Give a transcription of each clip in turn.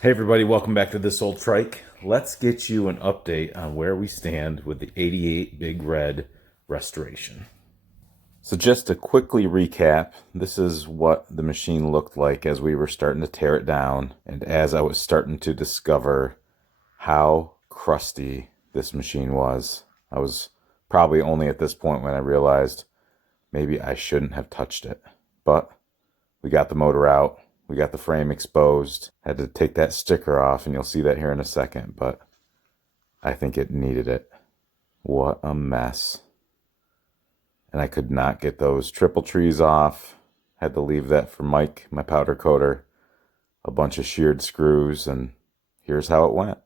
Hey everybody, welcome back to This Old Trike. Let's get you an update on where we stand with the 88 Big Red restoration. So just to quickly recap, this is what the machine looked like as we were starting to tear it down and as I was starting to discover how crusty this machine was. I was probably only at this point when I realized maybe I shouldn't have touched it, but we got the motor out. We got the frame exposed. Had to take that sticker off, and you'll see that here in a second, but I think it needed it. What a mess. And I could not get those triple trees off. Had to leave that for Mike, my powder coater. A bunch of sheared screws, and here's how it went.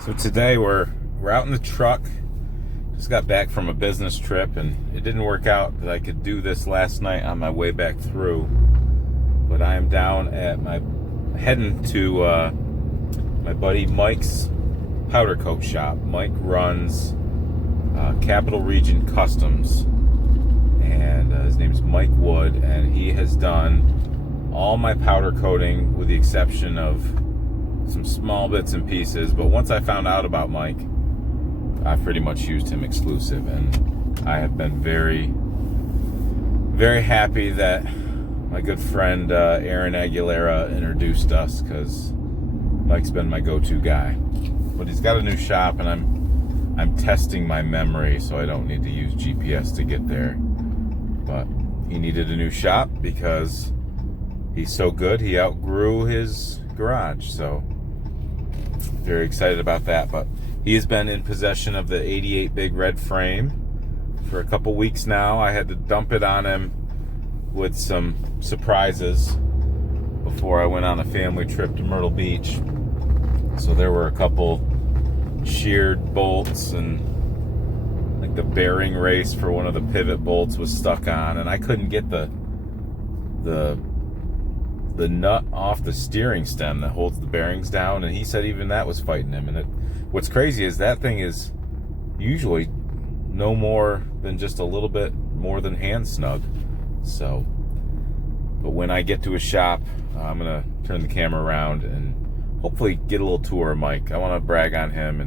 So today we're out in the truck. Just got back from a business trip and it didn't work out that I could do this last night on my way back through. But I am down at heading to my buddy Mike's powder coat shop. Mike runs Capital Region Customs, and his name's Mike Wood, and he has done all my powder coating with the exception of some small bits and pieces. But once I found out about Mike, I pretty much used him exclusive, and I have been very, very happy that my good friend Aaron Aguilera introduced us, because Mike's been my go-to guy. But he's got a new shop, and I'm testing my memory so I don't need to use GPS to get there. But he needed a new shop because he's so good he outgrew his garage, so very excited about that. But he has been in possession of the 88 Big Red frame for a couple weeks now. I had to dump it on him with some surprises before I went on a family trip to Myrtle Beach. So there were a couple sheared bolts, and like the bearing race for one of the pivot bolts was stuck on, and I couldn't get the nut off the steering stem that holds the bearings down, and he said even that was fighting him. And what's crazy is that thing is usually no more than just a little bit more than hand snug. So, but when I get to a shop, I'm gonna turn the camera around and hopefully get a little tour of Mike. I want to brag on him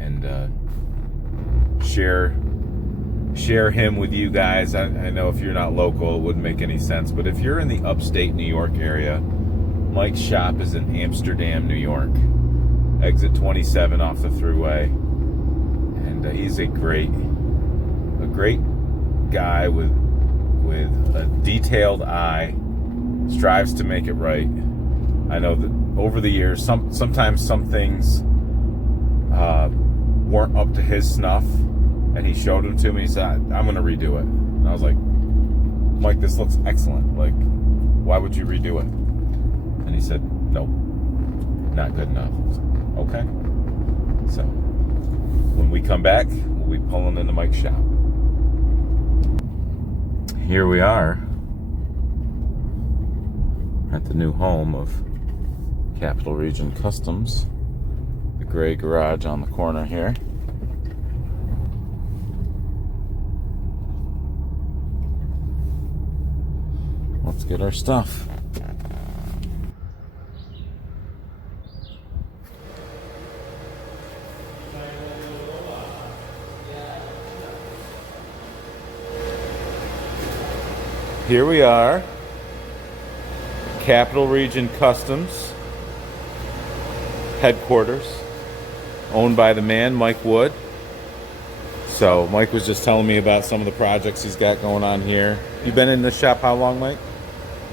and share him with you guys. I know if you're not local, it wouldn't make any sense, but if you're in the upstate New York area, Mike's shop is in Amsterdam, New York, exit 27 off the thruway, and he's a great guy with a detailed eye, strives to make it right. I know that over the years, sometimes some things weren't up to his snuff, and he showed them to me. He said, I'm going to redo it. And I was like, Mike, this looks excellent. Like, why would you redo it? And he said, nope, not good enough. I was like, okay. So when we come back, we'll be pulling into Mike's shop. Here we are at the new home of Capital Region Customs. The gray garage on the corner here. Let's get our stuff. Here we are, Capital Region Customs headquarters, owned by the man, Mike Wood. So Mike was just telling me about some of the projects he's got going on here. You've been in this shop how long, Mike?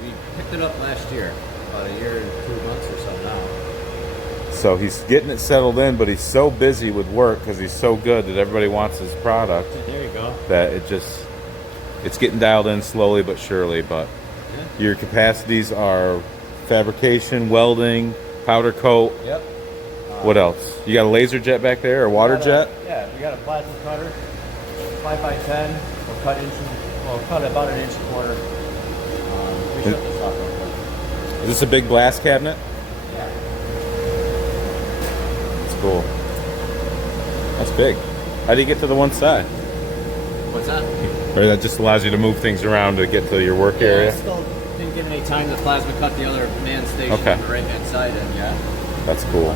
We picked it up last year, about a year and 2 months or so now. So he's getting it settled in, but he's so busy with work because he's so good that everybody wants his product. There you go. That it's getting dialed in slowly but surely. But Yeah. your capacities are fabrication, welding, powder coat. Yep. What else? You got a laser jet back there, or water jet? Yeah, we got a plasma cutter, 5x10. We'll cut about 1.25 inches. We shut this off real quick. Is this a big blast cabinet? Yeah. It's cool. big. How do you get to the one side? What's that? Or that just allows you to move things around to get to your work area? I still didn't give any time to plasma cut the other man station on the right hand side, and yeah. That's cool.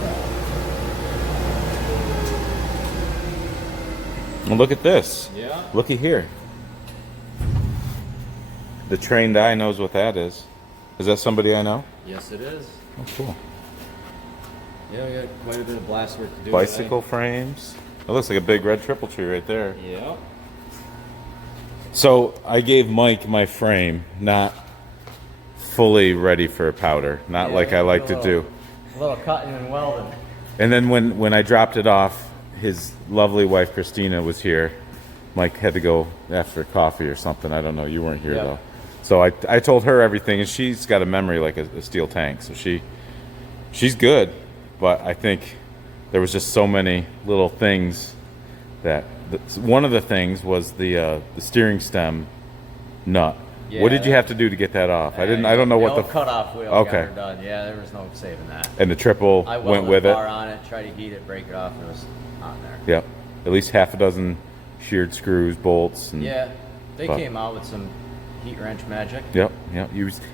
Well, look at this. Yeah. Looky here. The trained eye knows what that is. Is that somebody I know? Yes, it is. Oh, cool. Yeah, we got quite a bit of blast work to do. Bicycle frames. It looks like a big red triple tree right there. Yeah. So I gave Mike my frame, not fully ready for powder, not like I like to do. A little cutting and welding. And then when I dropped it off, his lovely wife Christina was here. Mike had to go after coffee or something. I don't know. You weren't here though. So I told her everything, and she's got a memory like a steel tank. So she's good, but I think there was just so many little things that one of the things was the steering stem nut. Yeah, what did you have to do to get that off? I don't know what the cutoff wheel got done. Yeah, there was no saving that. And the triple went with it. I welded a bar on it, tried to heat it, break it off, and it was on there. Yep, at least half a dozen sheared screws, bolts, and yeah, they came out with some heat wrench magic. Yep.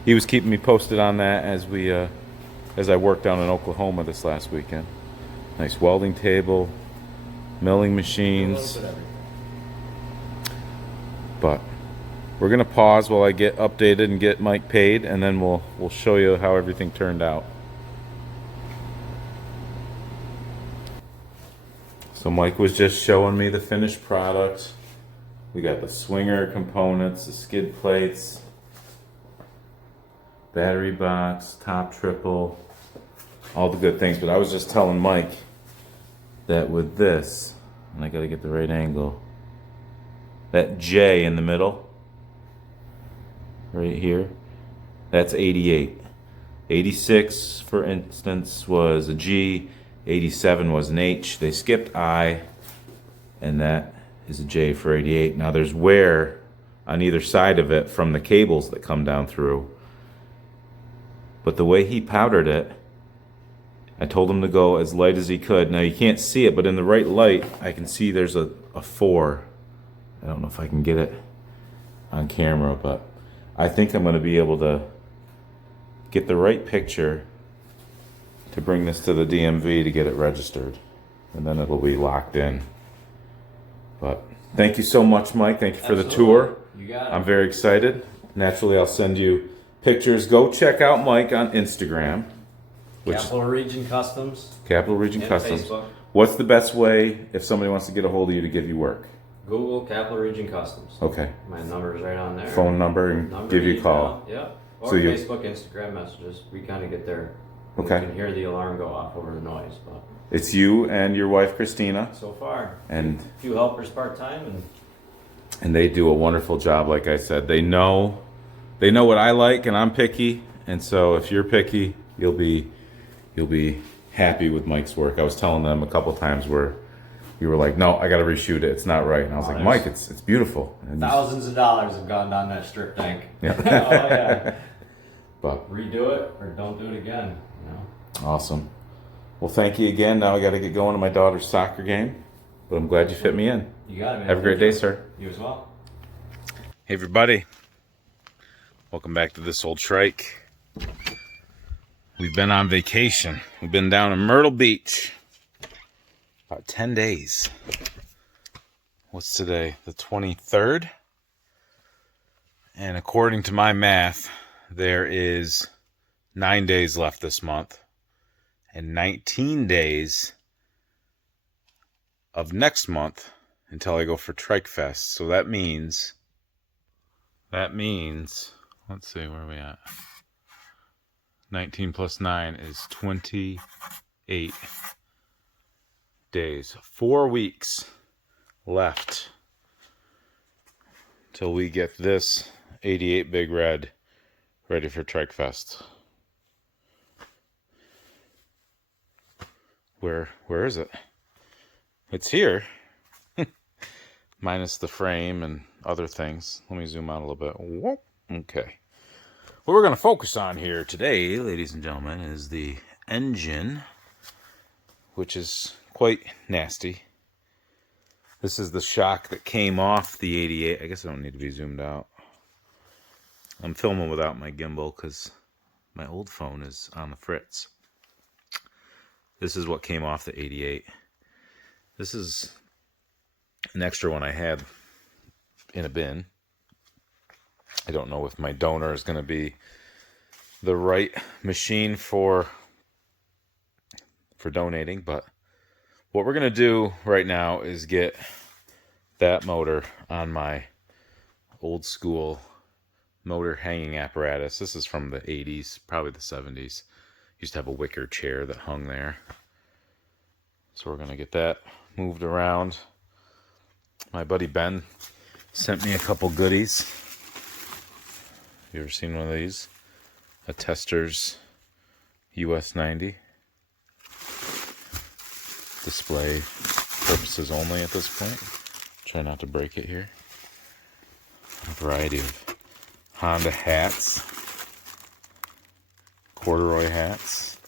He was keeping me posted on that as I worked down in Oklahoma this last weekend. Nice welding table, milling machines. But we're gonna pause while I get updated and get Mike paid, and then we'll show you how everything turned out. So Mike was just showing me the finished product. We got the swinger components, the skid plates, battery box, top triple, all the good things. But I was just telling Mike that with this, and I gotta get the right angle, that J in the middle, right here, that's 88. 86, for instance, was a G, 87 was an H. They skipped I, and that is a J for 88. Now there's wear on either side of it from the cables that come down through. But the way he powdered it, I told him to go as light as he could. Now you can't see it, but in the right light, I can see there's a 4. I don't know if I can get it on camera, but I think I'm going to be able to get the right picture to bring this to the DMV to get it registered. And then it'll be locked in. But thank you so much, Mike. Thank you for the tour. You got it. I'm very excited. Naturally, I'll send you pictures. Go check out Mike on Instagram. Capital Region Customs. Capital Region and Customs. Facebook. What's the best way if somebody wants to get a hold of you to give you work? Google Capital Region Customs. Okay. My number is right on there. Phone number and give you a call. Yeah. Or So Facebook, Instagram messages. We kind of get there. Okay. You can hear the alarm go off over the noise, but It's you and your wife Christina, so far, and a few helpers part time, and they do a wonderful job. Like I said, they know what I like, and I'm picky. And so if you're picky, you'll be happy with Mike's work. I was telling them a couple times where you were like, "No, I got to reshoot it. It's not right." And I was like, "Mike, it's beautiful." And thousands of dollars have gone down that strip tank. Yeah. Oh yeah. But Redo it or don't do it again. You know. awesome. Well, thank you again. Now I got to get going to my daughter's soccer game, but I'm glad you fit me in. You got it, man. Have a great day, sir. You as well. Hey, everybody. Welcome back to this old trike. We've been on vacation. We've been down in Myrtle Beach. About 10 days. What's today? The 23rd? And according to my math, there is 9 days left this month. And 19 days of next month until I go for Trike Fest. So that means, let's see, where are we at? 19 plus 9 is 28 days. 4 weeks left till we get this 88 Big Red ready for Trike Fest. Where is it? It's here. Minus the frame and other things. Let me zoom out a little bit. Whoop. Okay. What we're going to focus on here today, ladies and gentlemen, is the engine, which is quite nasty. This is the shock that came off the 88. I guess I don't need to be zoomed out. I'm filming without my gimbal because my old phone is on the fritz. This is what came off the 88. This is an extra one I had in a bin. I don't know if my donor is going to be the right machine for donating, but what we're going to do right now is get that motor on my old school motor hanging apparatus. This is from the 80s, probably the 70s. Used to have a wicker chair that hung there. So we're going to get that moved around. My buddy Ben sent me a couple goodies. You ever seen one of these? A Tester's US 90. Display purposes only at this point. Try not to break it here. A variety of Honda hats. Corduroy hats.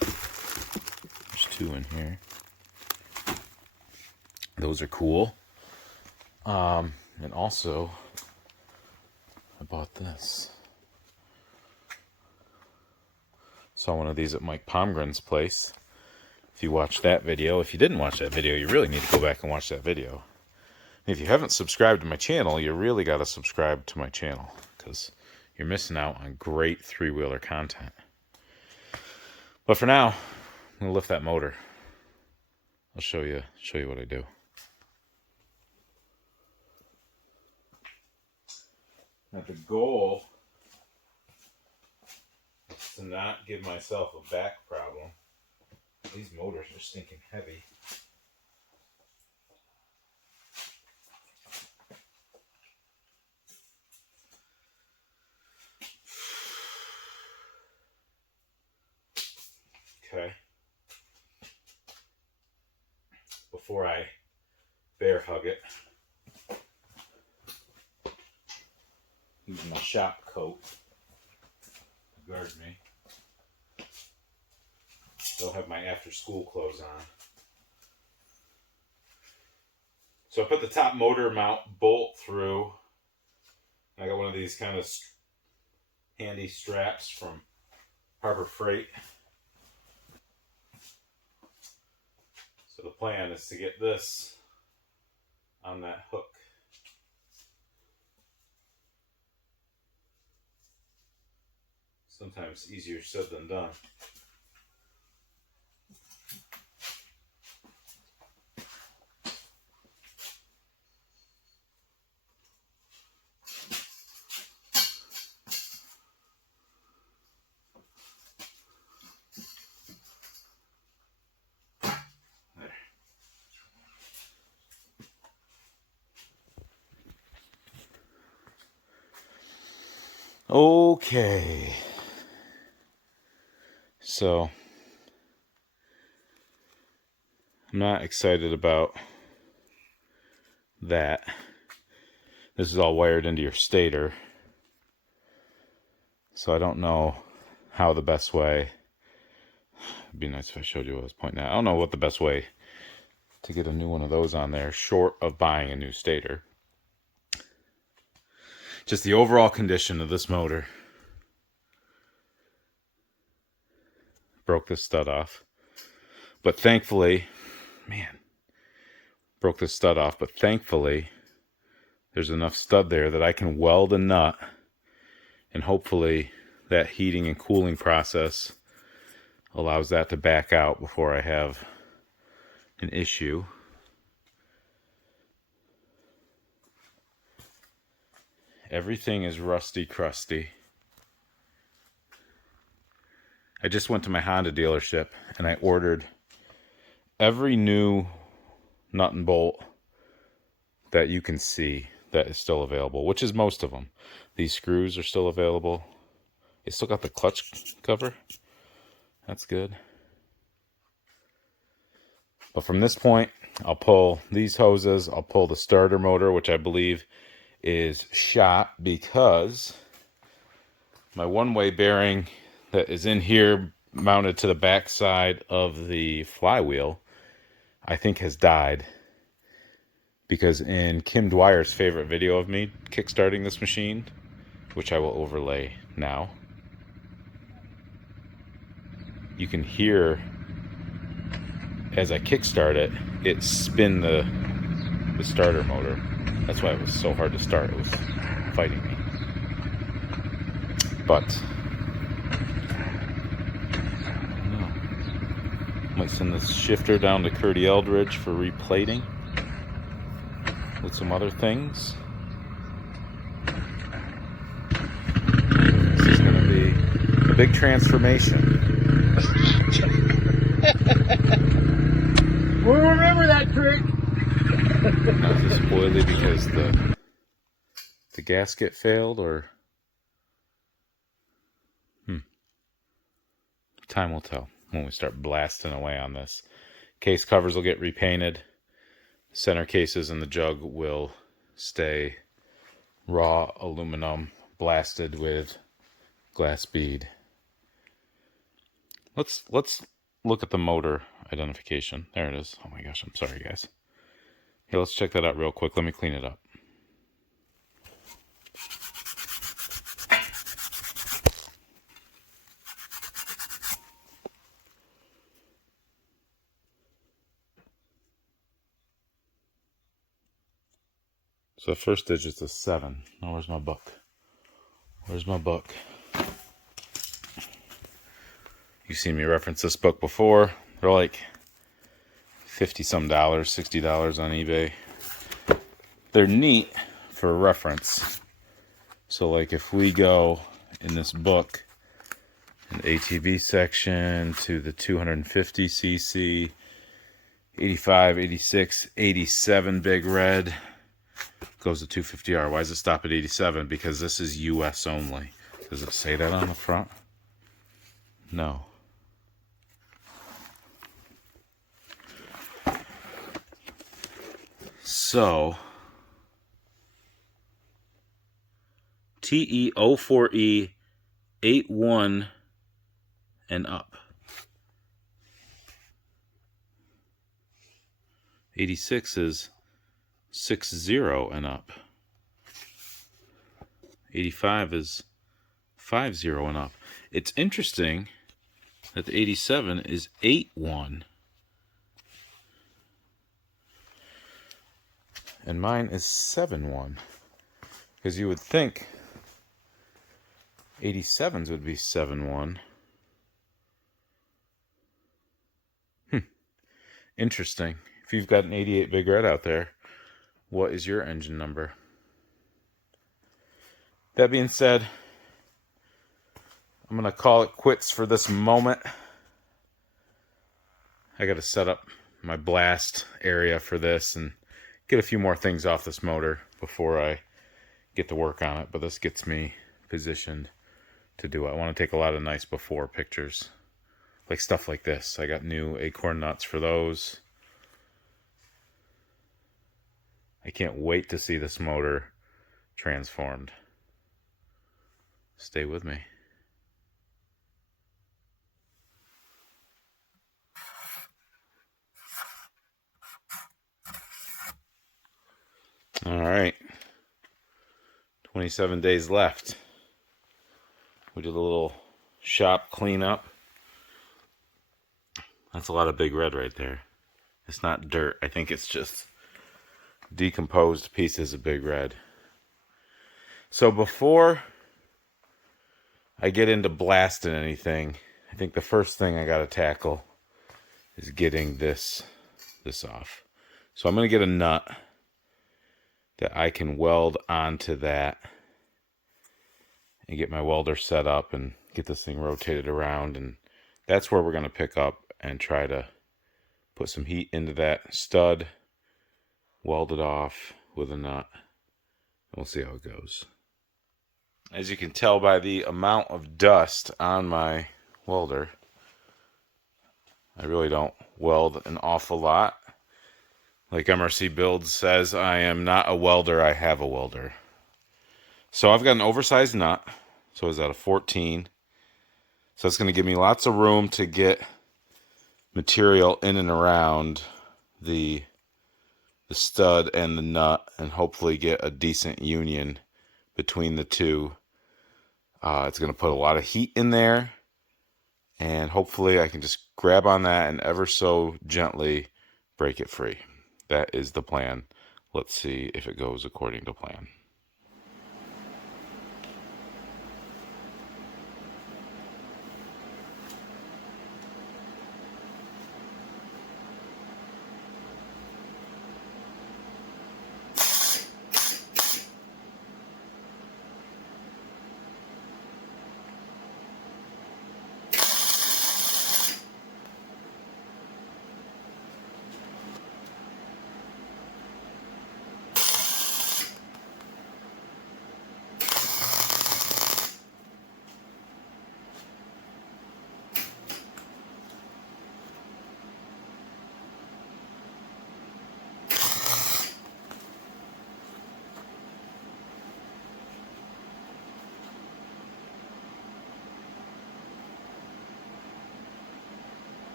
There's 2 in here. Those are cool. And also, I bought this. Saw one of these at Mike Pomgren's place. If you watched that video, if you didn't watch that video, you really need to go back and watch that video. And if you haven't subscribed to my channel, you really got to subscribe to my channel because you're missing out on great 3-wheeler content. But for now, I'm gonna lift that motor. I'll show you what I do. Now the goal is to not give myself a back problem. These motors are stinking heavy. Okay. Before I bear hug it, using my shop coat to guard me. Still have my after school clothes on. So I put the top motor mount bolt through. I got one of these kind of handy straps from Harbor Freight. So the plan is to get this on that hook. Sometimes easier said than done. Okay. So, I'm not excited about that. This is all wired into your stator. So I don't know how the best way, it'd be nice if I showed you what I was pointing at. I don't know what the best way to get a new one of those on there, short of buying a new stator. Just the overall condition of this motor. Broke this stud off. But thankfully, broke this stud off, but thankfully there's enough stud there that I can weld a nut, and hopefully that heating and cooling process allows that to back out before I have an issue. Everything is rusty, crusty. I just went to my Honda dealership and I ordered every new nut and bolt that you can see that is still available, which is most of them. These screws are still available. It still got the clutch cover. That's good. But from this point, I'll pull these hoses. I'll pull the starter motor, which I believe is shot because my one-way bearing that is in here mounted to the back side of the flywheel, I think has died. Because in Kim Dwyer's favorite video of me kickstarting this machine, which I will overlay now, you can hear as I kickstart it, it spin the starter motor. That's why it was so hard to start. It was fighting me. But I don't know. Might send this shifter down to Curdy Eldridge for replating with some other things. This is going to be a big transformation. We'll remember that trick. Now, is this oily because the gasket failed, or time will tell when we start blasting away on this. Case covers will get repainted. Center cases and the jug will stay raw aluminum blasted with glass bead. Let's look at the motor identification. There it is. Oh my gosh, I'm sorry guys. Hey, let's check that out real quick. Let me clean it up. So the first digit's a 7. Now where's my book? Where's my book? You've seen me reference this book before. They're like $50-some, $60 on eBay. They're neat for reference. So like if we go in this book in the ATV section to the 250cc, 85, 86, 87 big red, goes to 250R. Why does it stop at 87? Because this is US only. Does it say that on the front? No. So TE04E 81 and up. 86 is 60 and up. 85 is 50 and up. It's interesting that the 87 is 81. And mine is 7-1. Because you would think 87s would be 7-1. Interesting. If you've got an 88 Big Red out there, what is your engine number? That being said, I'm going to call it quits for this moment. I got to set up my blast area for this and get a few more things off this motor before I get to work on it. But this gets me positioned to do it. I want to take a lot of nice before pictures. Like stuff like this. I got new acorn nuts for those. I can't wait to see this motor transformed. Stay with me. All right. 27 days left. We did a little shop cleanup. That's a lot of big red right there. It's not dirt. I think it's just decomposed pieces of big red. So before I get into blasting anything, I think the first thing I got to tackle is getting this off. So I'm going to get a nut that I can weld onto that and get my welder set up and get this thing rotated around, and that's where we're going to pick up and try to put some heat into that stud, weld it off with a nut, and we'll see how it goes. As you can tell by the amount of dust on my welder, I really don't weld an awful lot. Like MRC Builds says, I am not a welder, I have a welder. So I've got an oversized nut. So is that a 14? So it's going to give me lots of room to get material in and around the stud and the nut and hopefully get a decent union between the two. It's going to put a lot of heat in there, and hopefully I can just grab on that and ever so gently break it free. That is the plan. Let's see if it goes according to plan.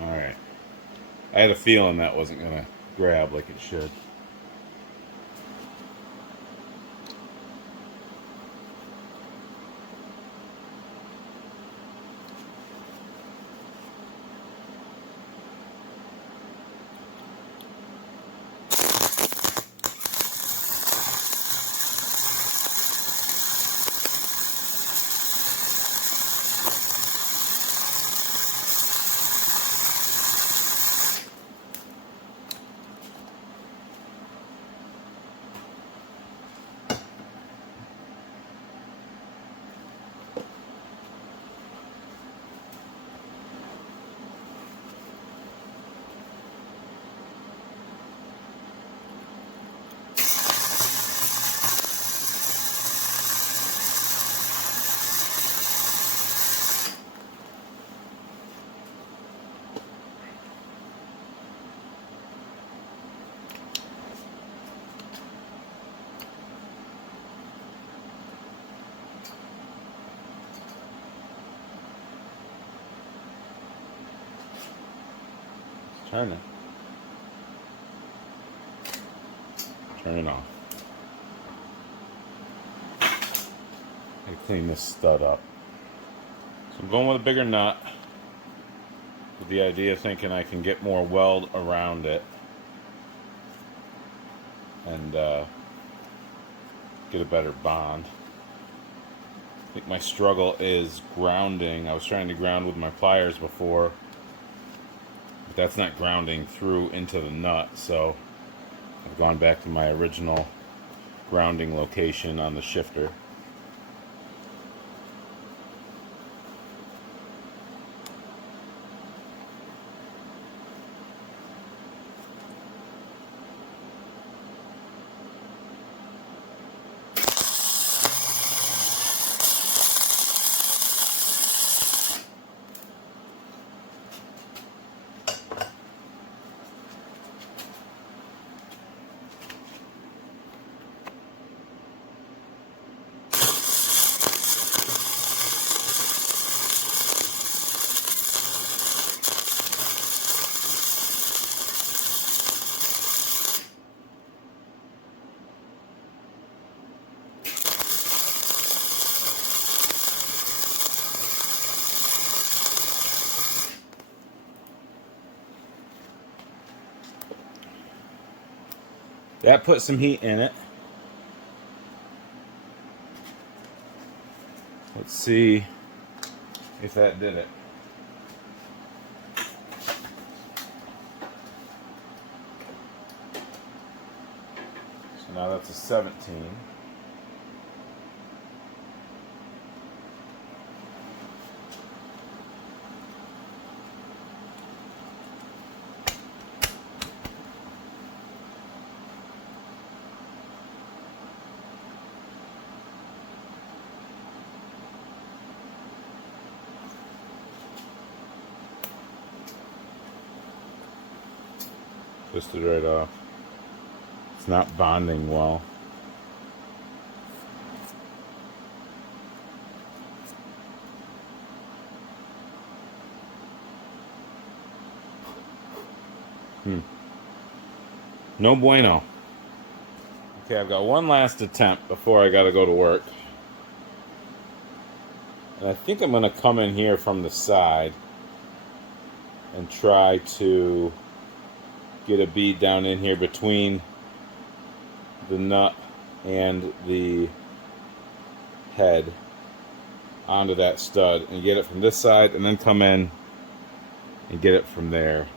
Alright. I had a feeling that wasn't going to grab like it should. Turn it off. I clean this stud up. So I'm going with a bigger nut with the idea of thinking I can get more weld around it and get a better bond. I think my struggle is grounding. I was trying to ground with my pliers before, but that's not grounding through into the nut, so I've gone back to my original grounding location on the shifter. That put some heat in it. Let's see if that did it. So now that's a 17. Twisted right off. It's not bonding well. No bueno. Okay, I've got one last attempt before I gotta go to work. And I think I'm gonna come in here from the side and try to get a bead down in here between the nut and the head onto that stud and get it from this side, and then come in and get it from there,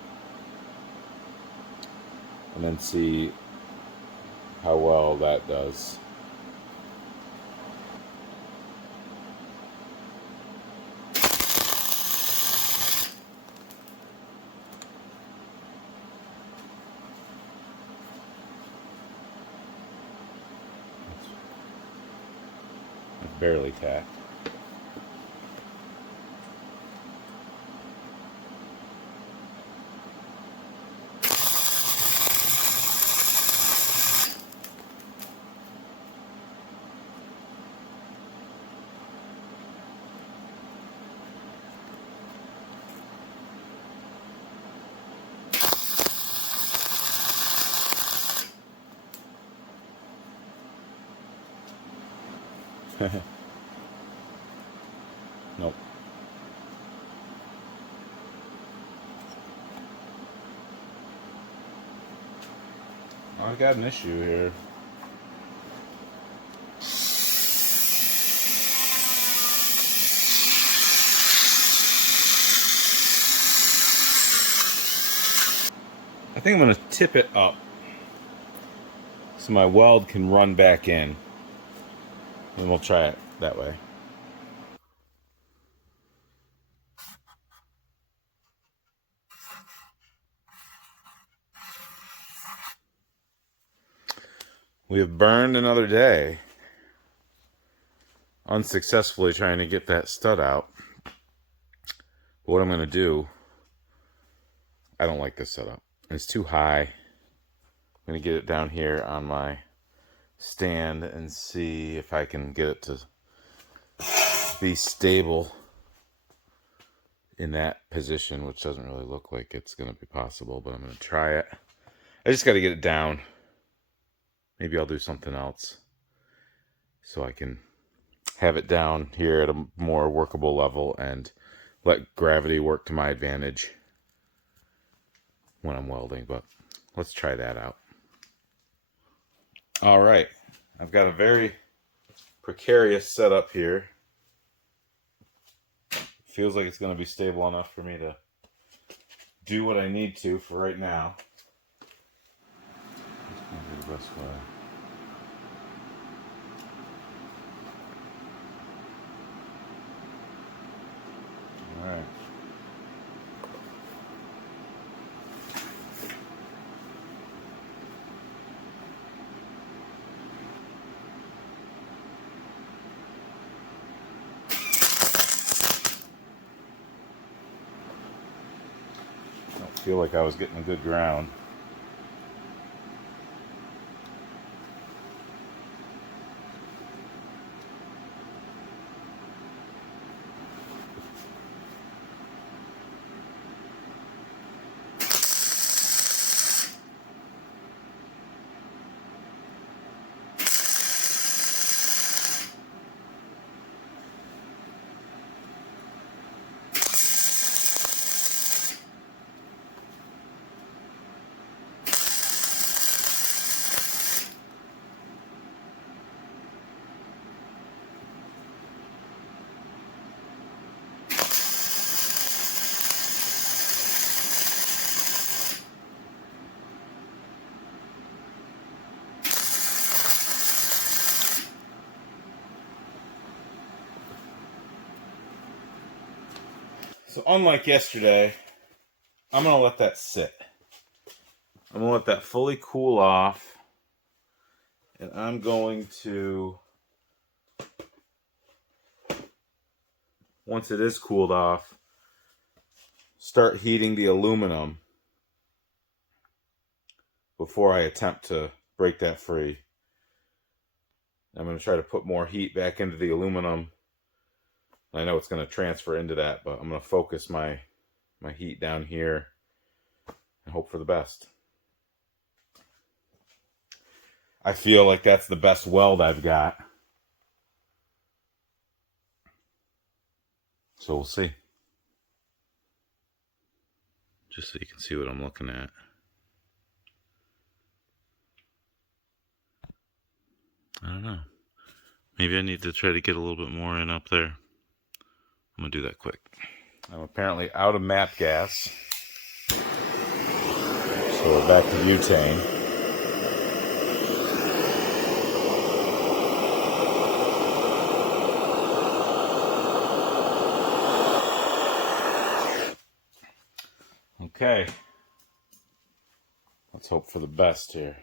and then see how well that does. It's barely tacked. Nope. I've got an issue here. I think I'm going to tip it up so my weld can run back in. And we'll try it that way. We have burned another day, unsuccessfully trying to get that stud out. What I'm going to do, I don't like this setup. It's too high. I'm going to get it down here on my stand and see if I can get it to be stable in that position, which doesn't really look like it's going to be possible, but I'm going to try it. I just got to get it down. Maybe I'll do something else so I can have it down here at a more workable level and let gravity work to my advantage when I'm welding, but let's try that out. All right, I've got a very precarious setup here. Feels like it's going to be stable enough for me to do what I need to for right now. That's going to be the best way. All right. I don't feel like I was getting a good ground. So unlike yesterday, I'm going to let that sit. I'm going to let that fully cool off. And I'm going to, once it is cooled off, start heating the aluminum before I attempt to break that free. I'm going to try to put more heat back into the aluminum. I know it's going to transfer into that, but I'm going to focus my heat down here and hope for the best. I feel like that's the best weld I've got. So we'll see. Just so you can see what I'm looking at. I don't know. Maybe I need to try to get a little bit more in up there. I'm going to do that quick. I'm apparently out of MAP gas. So we're back to butane. Okay. Let's hope for the best here.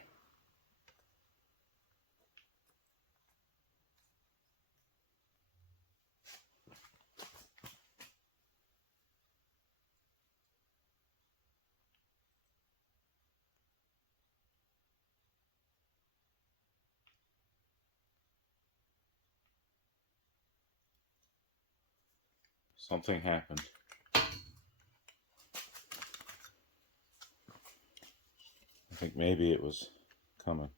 Something happened. I think maybe it was coming.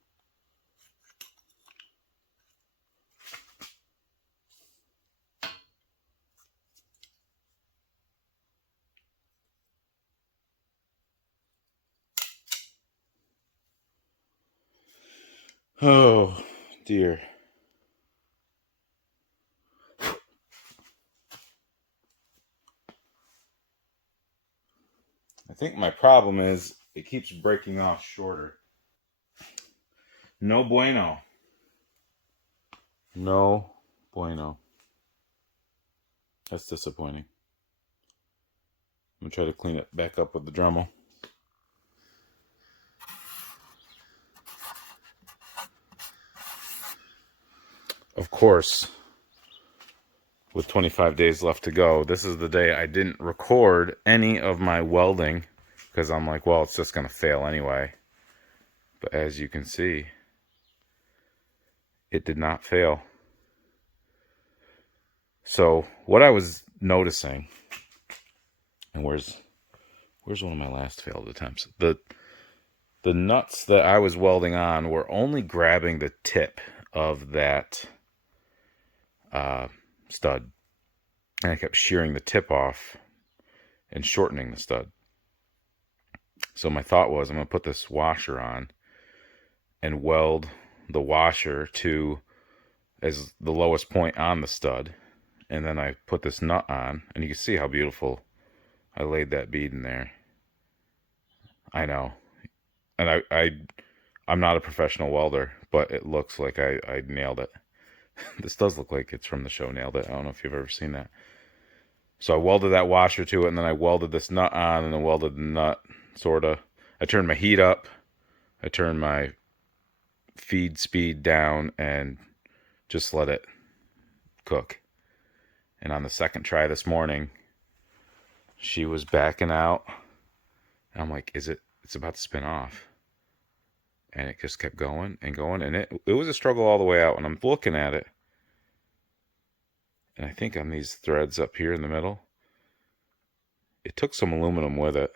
Oh, dear. I think my problem is it keeps breaking off shorter. No bueno. No bueno. That's disappointing. I'm going to try to clean it back up with the Dremel. Of course, with 25 days left to go, this is the day I didn't record any of my welding because I'm like, well, it's just going to fail anyway. But as you can see, it did not fail. So what I was noticing, and where's one of my last failed attempts? The nuts that I was welding on were only grabbing the tip of that stud, and I kept shearing the tip off and shortening the stud. So my thought was, I'm going to put this washer on and weld the washer to as the lowest point on the stud, and then I put this nut on, and you can see how beautiful I laid that bead in there. I know, and I'm not a professional welder, but it looks like I nailed it. This does look like it's from the show Nailed It. I don't know if you've ever seen that. So I welded that washer to it, and then I welded this nut on, and then welded the nut, sort of. I turned my heat up. I turned my feed speed down, and just let it cook. And on the second try this morning, she was backing out. And I'm like, it's about to spin off. And it just kept going and going. And it was a struggle all the way out. And I'm looking at it. And I think on these threads up here in the middle, it took some aluminum with it.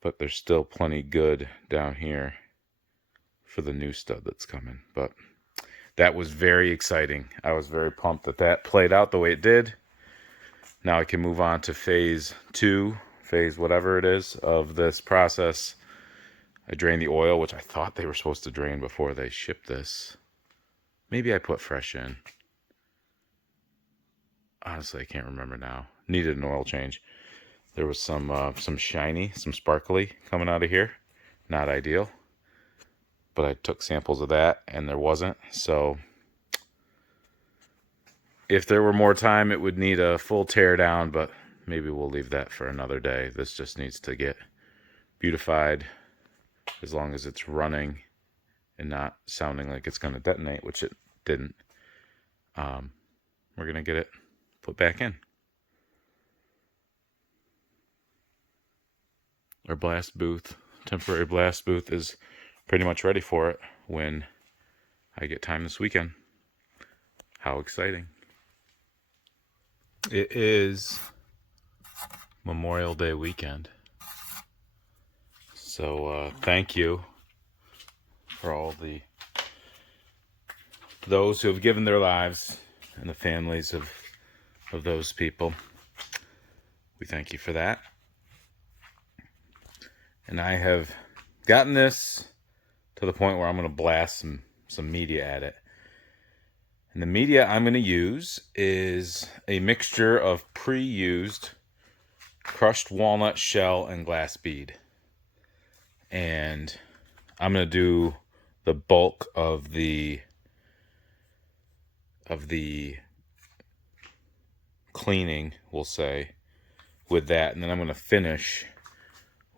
But there's still plenty good down here for the new stud that's coming. But that was very exciting. I was very pumped that that played out the way it did. Now I can move on to phase 2, phase whatever it is of this process. I drained the oil, which I thought they were supposed to drain before they shipped this. Maybe I put fresh in. Honestly, I can't remember now. Needed an oil change. There was some shiny, some sparkly coming out of here. Not ideal. But I took samples of that, and there wasn't. So if there were more time, it would need a full tear down, but maybe we'll leave that for another day. This just needs to get beautified as long as it's running and not sounding like it's going to detonate, which it didn't. We're going to get it put back in. Our blast booth temporary blast booth is pretty much ready for it when I get time this weekend. How exciting. It is Memorial Day weekend. So thank you for all those who have given their lives and the families of those people. We thank you for that. And I have gotten this to the point where I'm going to blast some media at it. And the media I'm going to use is a mixture of pre-used crushed walnut shell and glass bead. And I'm going to do the bulk of the cleaning, we'll say, with that. And then I'm going to finish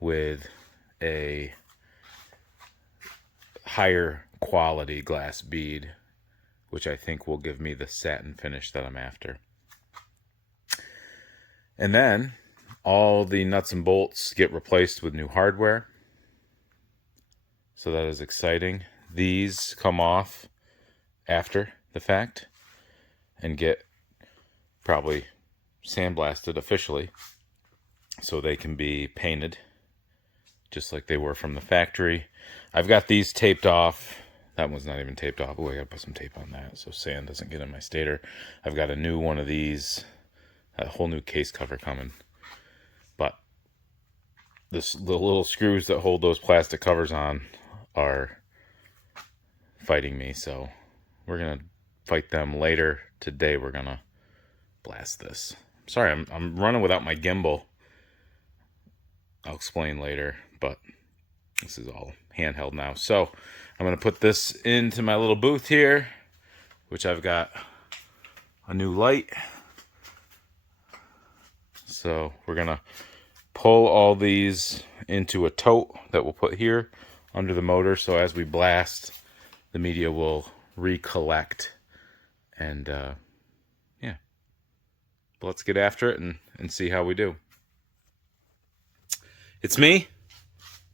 with a higher quality glass bead, which I think will give me the satin finish that I'm after. And then all the nuts and bolts get replaced with new hardware. So that is exciting. These come off after the fact and get probably sandblasted officially so they can be painted just like they were from the factory. I've got these taped off. That one's not even taped off. Oh, I gotta put some tape on that so sand doesn't get in my stator. I've got a new one of these, a whole new case cover coming. But the little screws that hold those plastic covers on are fighting me, so we're gonna fight them later. Today we're gonna blast this. Sorry, I'm running without my gimbal. I'll explain later, but this is all handheld now. So I'm going to put this into my little booth here, which I've got a new light. So we're going to pull all these into a tote that we'll put here under the motor. So as we blast, the media will recollect. And yeah, but let's get after it and see how we do. It's me,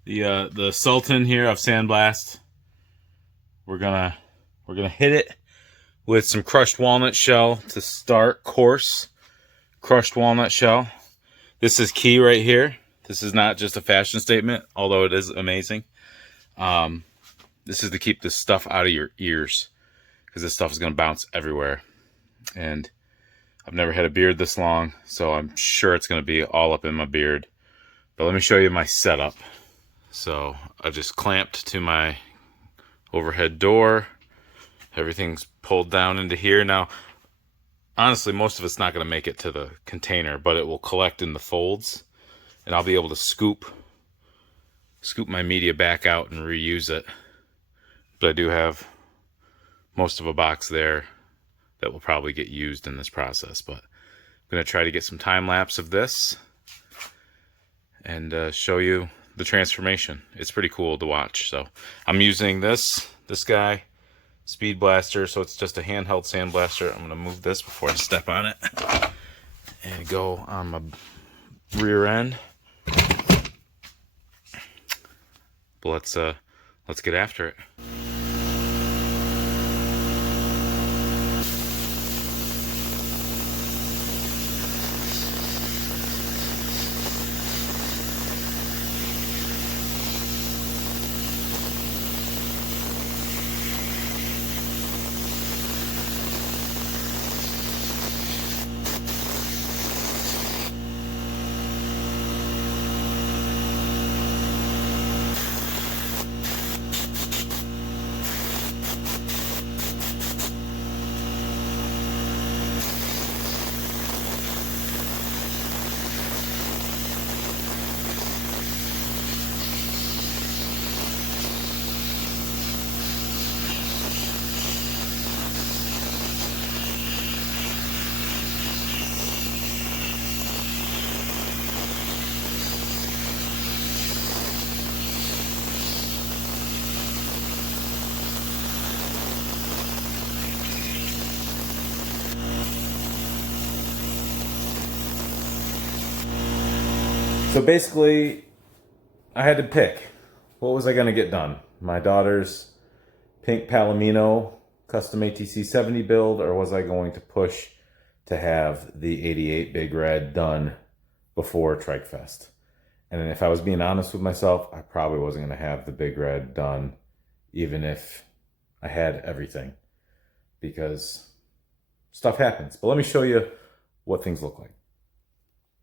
the Sultan here of Sandblast. We're gonna hit it with some crushed walnut shell to start. Coarse crushed walnut shell. This is key right here. This is not just a fashion statement, although it is amazing. This is to keep this stuff out of your ears, because this stuff is gonna bounce everywhere. And I've never had a beard this long, so I'm sure it's gonna be all up in my beard. But let me show you my setup. So I just clamped to my overhead door. Everything's pulled down into here. Now, honestly, most of it's not going to make it to the container, but it will collect in the folds. And I'll be able to scoop my media back out and reuse it. But I do have most of a box there that will probably get used in this process. But I'm going to try to get some time-lapse of this and show you the transformation. It's pretty cool to watch. So I'm using this guy, Speed Blaster, so it's just a handheld sandblaster. I'm gonna move this before I step on it and go on my rear end. But let's get after it. So basically, I had to pick. what was I going to get done? My daughter's pink Palomino custom ATC 70 build, or was I going to push to have the 88 Big Red done before Trike Fest? And if I was being honest with myself, I probably wasn't going to have the Big Red done even if I had everything, because stuff happens. But let me show you what things look like.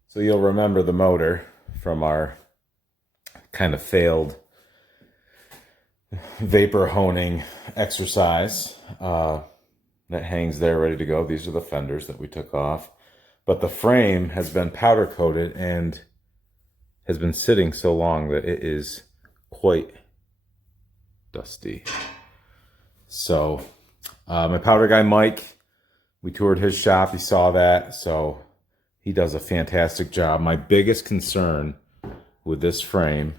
So you'll remember the motor from our kind of failed vapor honing exercise that hangs there ready to go. These are the fenders that we took off, but the frame has been powder coated and has been sitting so long that it is quite dusty. So my powder guy Mike, we toured his shop, he saw that, so he does a fantastic job. My biggest concern with this frame,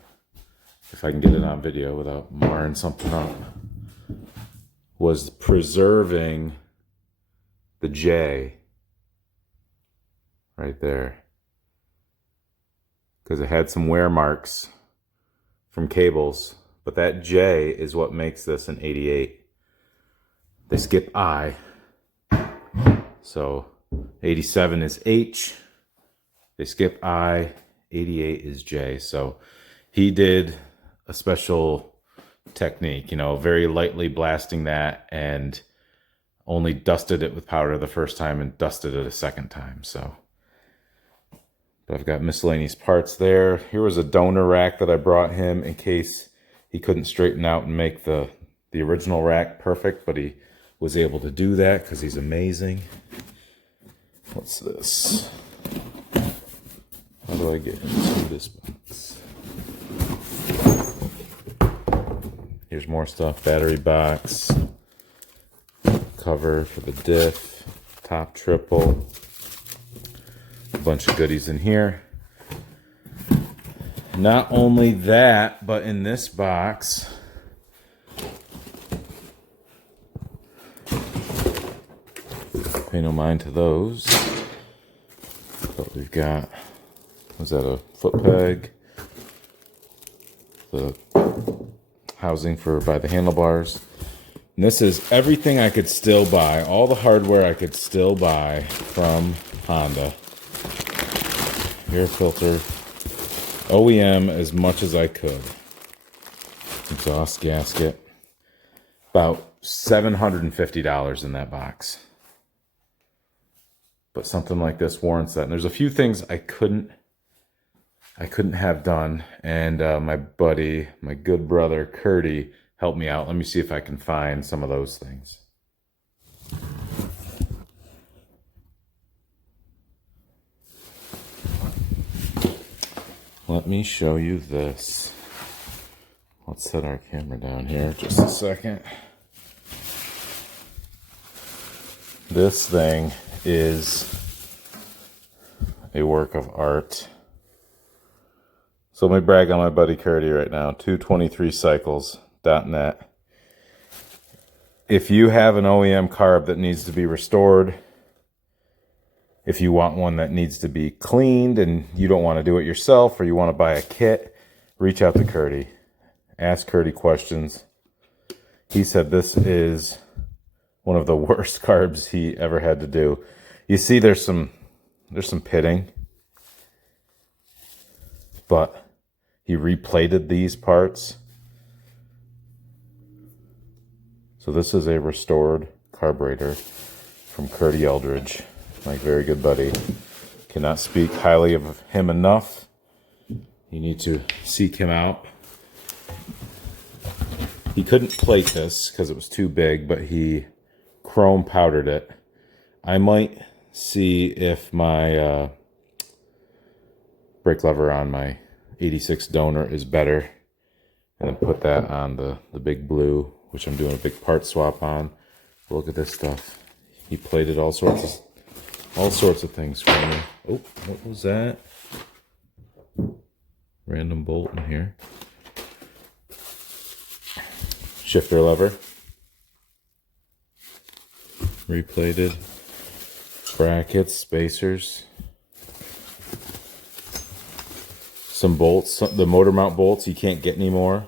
if I can get it on video without marring something up, was preserving the J right there, because it had some wear marks from cables, but that J is what makes this an 88. They skip I, so 87 is H, they skip I, 88 is J. So he did a special technique, you know, very lightly blasting that, and only dusted it with powder the first time and dusted it a second time. So but I've got miscellaneous parts there. Here was a donor rack that I brought him in case he couldn't straighten out and make the original rack perfect, but he was able to do that because he's amazing. What's this? How do I get into this box? Here's more stuff. Battery box, cover for the diff, top triple, a bunch of goodies in here. Not only that, but in this box, pay no mind to those. But we've got, was that a foot peg? The housing for by the handlebars. And this is everything I could still buy, all the hardware I could still buy from Honda. Air filter, OEM as much as I could. Exhaust gasket. About $750 in that box. But something like this warrants that. And there's a few things I couldn't have done, and my buddy, my good brother Curdy, helped me out. Let me see if I can find some of those things. Let me show you this. Let's set our camera down here just a second. This thing is a work of art. So let me brag on my buddy Curdy right now. 223cycles.net. If you have an OEM carb that needs to be restored, if you want one that needs to be cleaned and you don't want to do it yourself, or you want to buy a kit, reach out to Curdy. Ask Curdy questions. He said this is one of the worst carbs he ever had to do. You see there's some pitting, but he replated these parts. So this is a restored carburetor from Curdy Eldridge, my very good buddy. Cannot speak highly of him enough. You need to seek him out. He couldn't plate this because it was too big, but he chrome powdered it. I might see if my brake lever on my 86 donor is better, and then put that on the big blue, which I'm doing a big part swap on. Look at this stuff. He plated all sorts of things for me. Oh, what was that? Random bolt in here. Shifter lever. Replated. Brackets, spacers. Some bolts, the motor mount bolts you can't get anymore.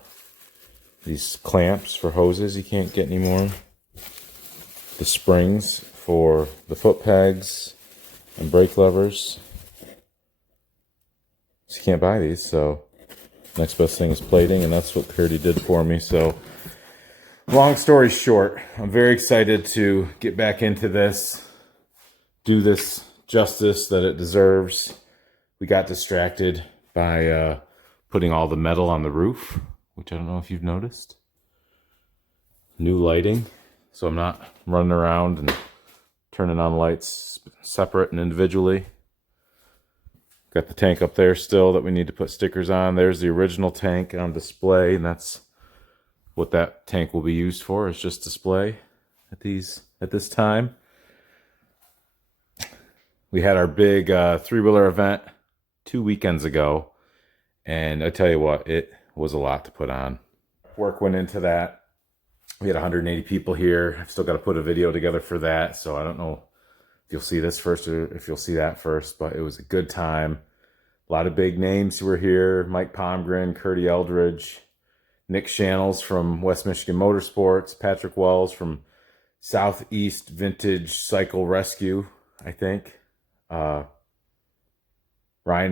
these clamps for hoses you can't get anymore. The springs for the foot pegs and brake levers. So you can't buy these, so next best thing is plating, and that's what Curdy did for me. So long story short, I'm very excited to get back into this, do this justice that it deserves. We got distracted by putting all the metal on the roof, which I don't know if you've noticed. New lighting, so I'm not running around and turning on lights separate and individually. Got the tank up there still that we need to put stickers on. There's the original tank on display, and that's what that tank will be used for, is just display at this time. We had our big three-wheeler event 2 weekends ago, and I tell you what, it was a lot to put on. Work went into that. We had 180 people here. I've still got to put a video together for that, so I don't know if you'll see this first or if you'll see that first, but it was a good time. A lot of big names who were here. Mike Pomgren, Curdy Eldridge, Nick Shannels from West Michigan Motorsports, Patrick Wells from Southeast Vintage Cycle Rescue, I think. Ryan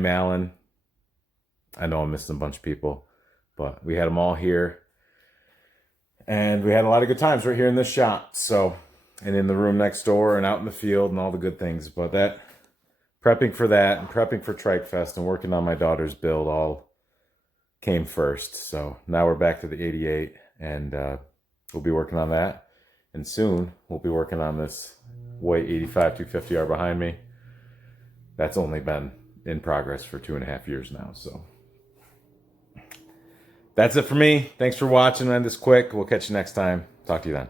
Mallon. I know I'm missing a bunch of people, but we had them all here. And we had a lot of good times right here in this shop. So, and in the room next door and out in the field and all the good things. But that, prepping for that and prepping for Trike Fest and working on my daughter's build all came first. So now we're back to the 88, and we'll be working on that. And soon we'll be working on this White 85 250R behind me. That's only been in progress for 2.5 years now. So that's it for me. Thanks for watching on this quick. We'll catch you next time. Talk to you then.